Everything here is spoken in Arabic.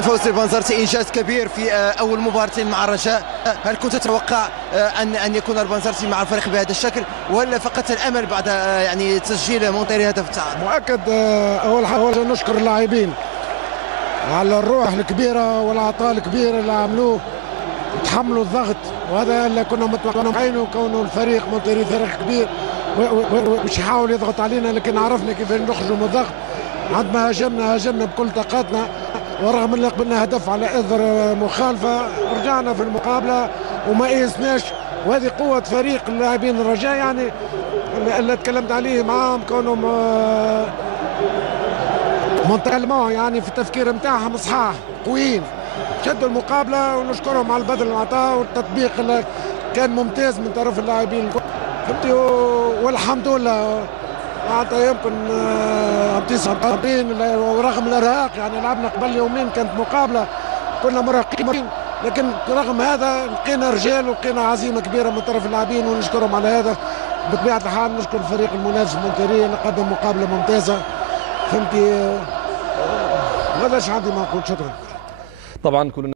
فوز البنزرتي انجاز كبير في اول مباراتين مع الرجاء. هل كنت تتوقع ان يكون البنزرتي مع الفريق بهذا الشكل، ولا فقط الامل بعد يعني تسجيل مونتيري هدف التعادل؟ مؤكد. اول حاجه نشكر اللاعبين على الروح الكبيره والعطاء الكبير اللي عملوه وتحملوا الضغط، وهذا اللي كنا متوقعينه، كونه الفريق مونتيري فريق كبير مش يحاول يضغط علينا، لكن عرفنا كيف نخرجوا من الضغط. عندما هاجمنا بكل طاقتنا، ورغم ان قبلنا هدف على اثر مخالفه رجعنا في المقابله وما قيسناش. وهذه قوه فريق اللاعبين الرجاء، يعني اللي تكلمت عليه معاهم، كونهم مونتالمون يعني في التفكير نتاعهم صحاح قويين، شدوا المقابله، ونشكرهم على البذل والعطاء والتطبيق اللي كان ممتاز من طرف اللاعبين، فهمتي. والحمد لله معناتها يمكن ورغم الارهاق، يعني لعبنا قبل يومين كانت مقابله كنا مرهقين، لكن رغم هذا لقينا رجال ولقينا عزيمه كبيره من طرف اللاعبين، ونشكرهم على هذا. بطبيعه الحال نشكر الفريق المنافس مونتيري اللي قدم مقابله ممتازه، فهمتي. هذا ايش عندي ما نقول. شكرا. طبعا كلنا